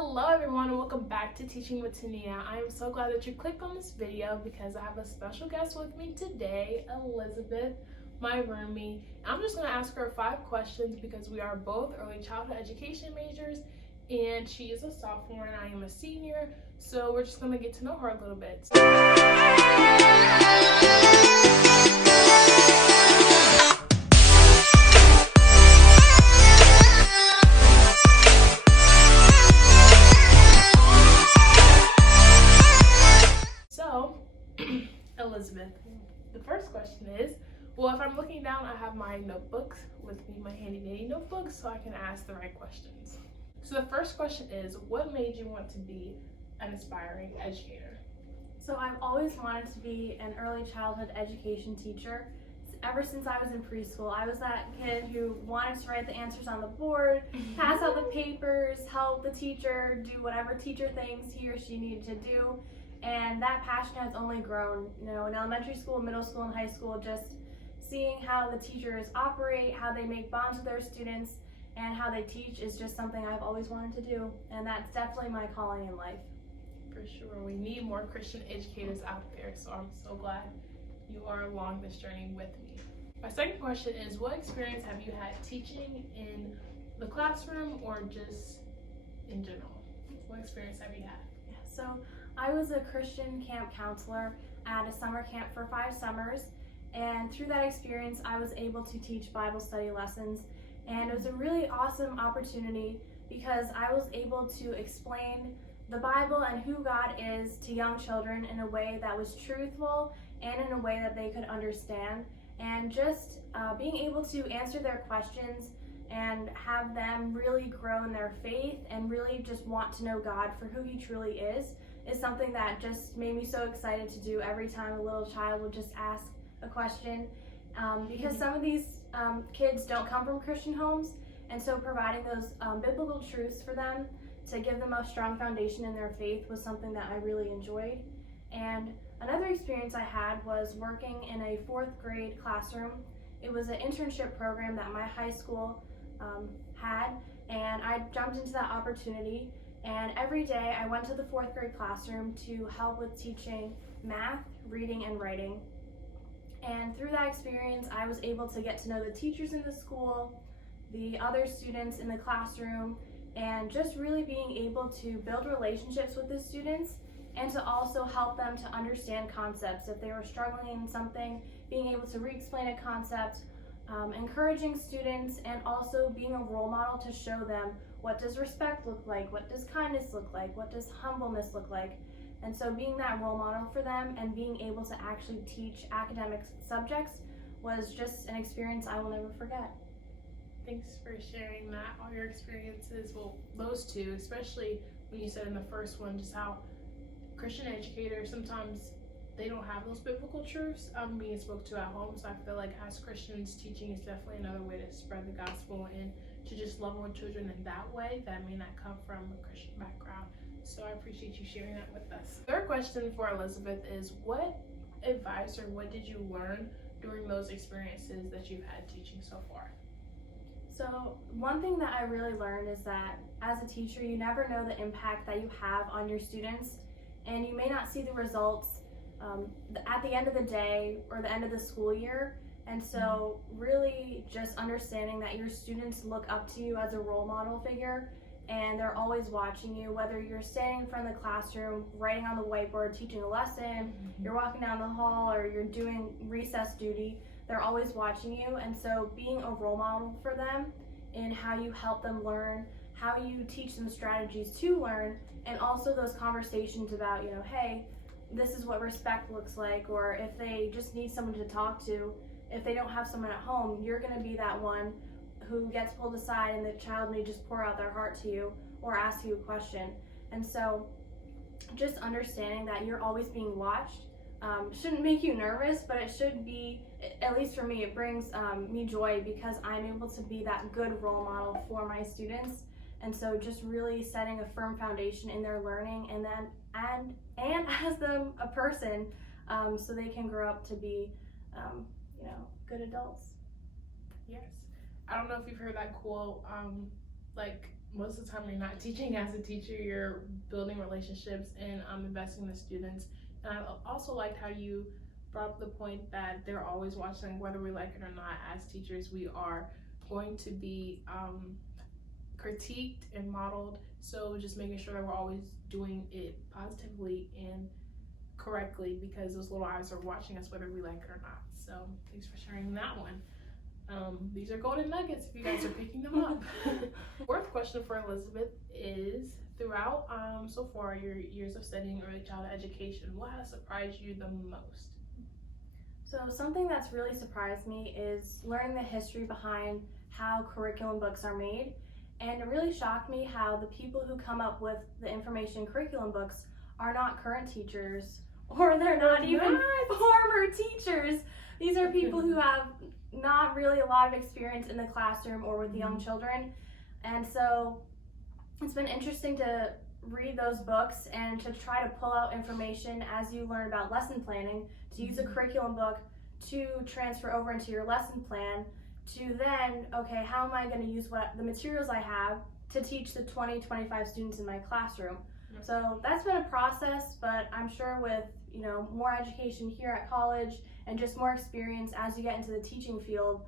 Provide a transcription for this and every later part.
Hello everyone and welcome back to Teaching with Tenia. I am so glad that you clicked on this video because I have a special guest with me today, Elizabeth, my roomie. I'm just going to ask her 5 questions because we are both early childhood education majors and she is a sophomore and I am a senior, so we're just going to get to know her a little bit. Elizabeth, the first question is, well, if I'm looking down, I have my notebooks with me, my handy dandy notebooks, so I can ask the right questions. So the first question is, what made you want to be an aspiring educator? So I've always wanted to be an early childhood education teacher. Ever since I was in preschool, I was that kid who wanted to write the answers on the board, pass out the papers, help the teacher do whatever teacher thinks he or she needed to do. And that passion has only grown, in elementary school, middle school, and high school, just seeing how the teachers operate, how they make bonds with their students, and how they teach is just something I've always wanted to do. And that's definitely my calling in life. For sure. We need more Christian educators out there, so I'm so glad you are along this journey with me. My second question is, what experience have you had teaching in the classroom or just in general? What experience have you had? So I was a Christian camp counselor at a summer camp for 5 summers, and through that experience I was able to teach Bible study lessons, and it was a really awesome opportunity because I was able to explain the Bible and who God is to young children in a way that was truthful and in a way that they could understand, and just being able to answer their questions and have them really grow in their faith and really just want to know God for who He truly is something that just made me so excited to do every time a little child would just ask a question, because some of these kids don't come from Christian homes, and so providing those biblical truths for them to give them a strong foundation in their faith was something that I really enjoyed. And another experience I had was working in a 4th grade classroom. It was an internship program that my high school had, and I jumped into that opportunity, and every day I went to the 4th grade classroom to help with teaching math, reading, and writing. And through that experience I was able to get to know the teachers in the school, the other students in the classroom, and just really being able to build relationships with the students and to also help them to understand concepts. If they were struggling in something, being able to re-explain a concept, encouraging students, and also being a role model to show them what does respect look like, what does kindness look like, what does humbleness look like. And so being that role model for them and being able to actually teach academic subjects was just an experience I will never forget. Thanks for sharing that, all your experiences. Well, those two, especially when you said in the first one, just how Christian educators, sometimes they don't have those biblical truths being spoke to at home. So I feel like as Christians, teaching is definitely another way to spread the gospel and to just love on children in that way that may not come from a Christian background. So I appreciate you sharing that with us. Third question for Elizabeth is, what advice or what did you learn during those experiences that you've had teaching so far? So one thing that I really learned is that as a teacher, you never know the impact that you have on your students, and you may not see the results at the end of the day or the end of the school year. And so really just understanding that your students look up to you as a role model figure, and they're always watching you, whether you're standing in front of the classroom, writing on the whiteboard, teaching a lesson, you're walking down the hall, or you're doing recess duty, they're always watching you. And so being a role model for them in how you help them learn, how you teach them strategies to learn, and also those conversations about, hey, this is what respect looks like, or if they just need someone to talk to, if they don't have someone at home, you're going to be that one who gets pulled aside and the child may just pour out their heart to you or ask you a question. And so just understanding that you're always being watched shouldn't make you nervous, but it should be, at least for me, it brings me joy because I'm able to be that good role model for my students. And so just really setting a firm foundation in their learning, and then and as them a person, so they can grow up to be good adults. Yes. I don't know if you've heard that quote, like most of the time you're not teaching as a teacher, you're building relationships and investing in the students. And I also liked how you brought up the point that they're always watching, whether we like it or not. As teachers, we are going to be critiqued and modeled, so just making sure that we're always doing it positively and correctly, because those little eyes are watching us whether we like it or not. So thanks for sharing that one. These are golden nuggets if you guys are picking them up. Fourth question for Elizabeth is, throughout so far your years of studying early childhood education, what has surprised you the most? So something that's really surprised me is learning the history behind how curriculum books are made. And it really shocked me how the people who come up with the information curriculum books are not current teachers, or they're not even former teachers. These are people who have not really a lot of experience in the classroom or with young children. And so it's been interesting to read those books and to try to pull out information as you learn about lesson planning, to use a curriculum book to transfer over into your lesson plan, to then, okay, how am I going to use the materials I have to teach the 20-25 students in my classroom? So that's been a process, but I'm sure with more education here at college and just more experience as you get into the teaching field,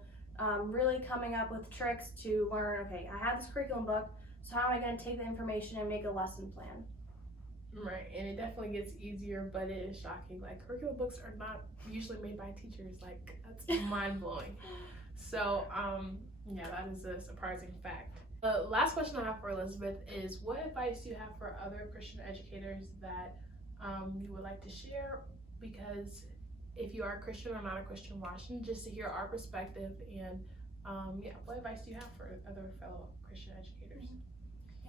really coming up with tricks to learn, okay, I have this curriculum book, so how am I going to take the information and make a lesson plan? Right, and it definitely gets easier, but it is shocking. Like, curriculum books are not usually made by teachers. Like, that's mind-blowing. So, yeah, that is a surprising fact. The last question I have for Elizabeth is, what advice do you have for other Christian educators that you would like to share? Because if you are a Christian or not a Christian watching, just to hear our perspective, and yeah, what advice do you have for other fellow Christian educators?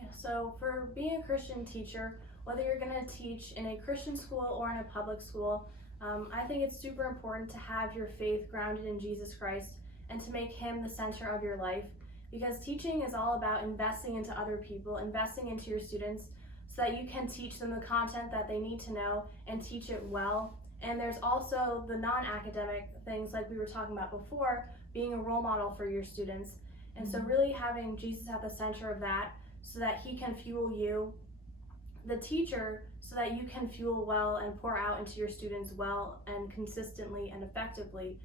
Yeah, so for being a Christian teacher, whether you're going to teach in a Christian school or in a public school, I think it's super important to have your faith grounded in Jesus Christ and to make him the center of your life, because teaching is all about investing into other people, investing into your students so that you can teach them the content that they need to know and teach it well. And there's also the non-academic things like we were talking about before, being a role model for your students. And so really having Jesus at the center of that so that he can fuel you, the teacher, so that you can fuel well and pour out into your students well and consistently and effectively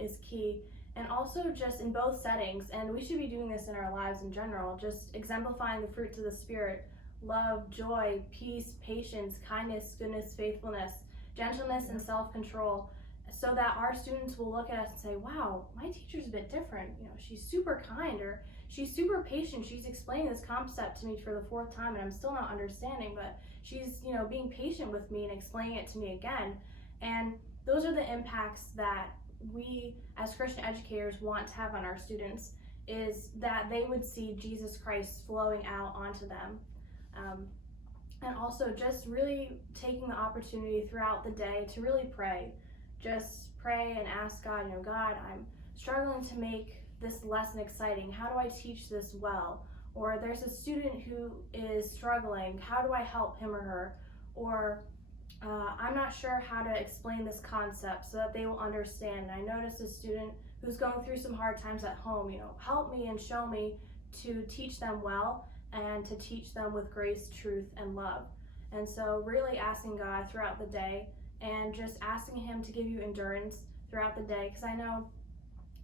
is key. And also just in both settings, and we should be doing this in our lives in general, just exemplifying the fruits of the Spirit: love, joy, peace, patience, kindness, goodness, faithfulness, gentleness, and self-control, so that our students will look at us and say, wow, my teacher's a bit different. She's super kind, or she's super patient. She's explaining this concept to me for the 4th time and I'm still not understanding, but she's, being patient with me and explaining it to me again. And those are the impacts that we as Christian educators want to have on our students, is that they would see Jesus Christ flowing out onto them. And also just really taking the opportunity throughout the day to really pray. Just pray and ask God, God, I'm struggling to make this lesson exciting. How do I teach this well? Or there's a student who is struggling. How do I help him or her? Or I'm not sure how to explain this concept so that they will understand. And I noticed a student who's going through some hard times at home, help me and show me to teach them well and to teach them with grace, truth, and love. And so really asking God throughout the day and just asking him to give you endurance throughout the day, because I know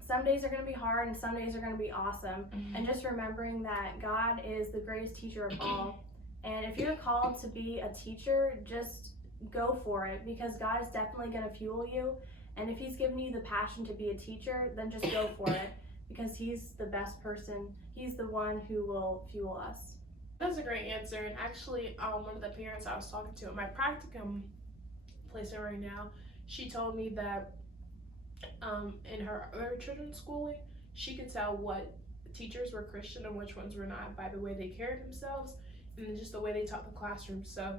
some days are going to be hard and some days are going to be awesome. And just remembering that God is the greatest teacher of all. And if you're called to be a teacher, just go for it, because God is definitely going to fuel you. And if he's given you the passion to be a teacher, then just go for it, because he's the best person. He's the one who will fuel us. That's a great answer. And actually, one of the parents I was talking to at my practicum placement right now, she told me that in her other children's schooling, she could tell what teachers were Christian and which ones were not by the way they carried themselves and just the way they taught the classroom. So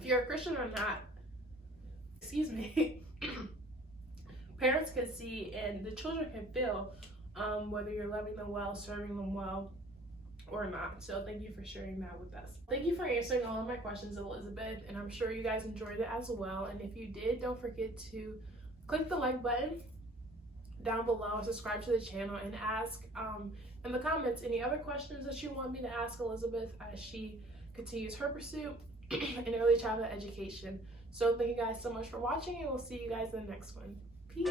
if you're a Christian or not, parents can see and the children can feel whether you're loving them well, serving them well, or not. So thank you for sharing that with us. Thank you for answering all of my questions, Elizabeth, and I'm sure you guys enjoyed it as well. And if you did, don't forget to click the like button, down below, subscribe to the channel, and ask in the comments any other questions that you want me to ask Elizabeth as she continues her pursuit in early childhood education. So thank you guys so much for watching, and we'll see you guys in the next one. Peace.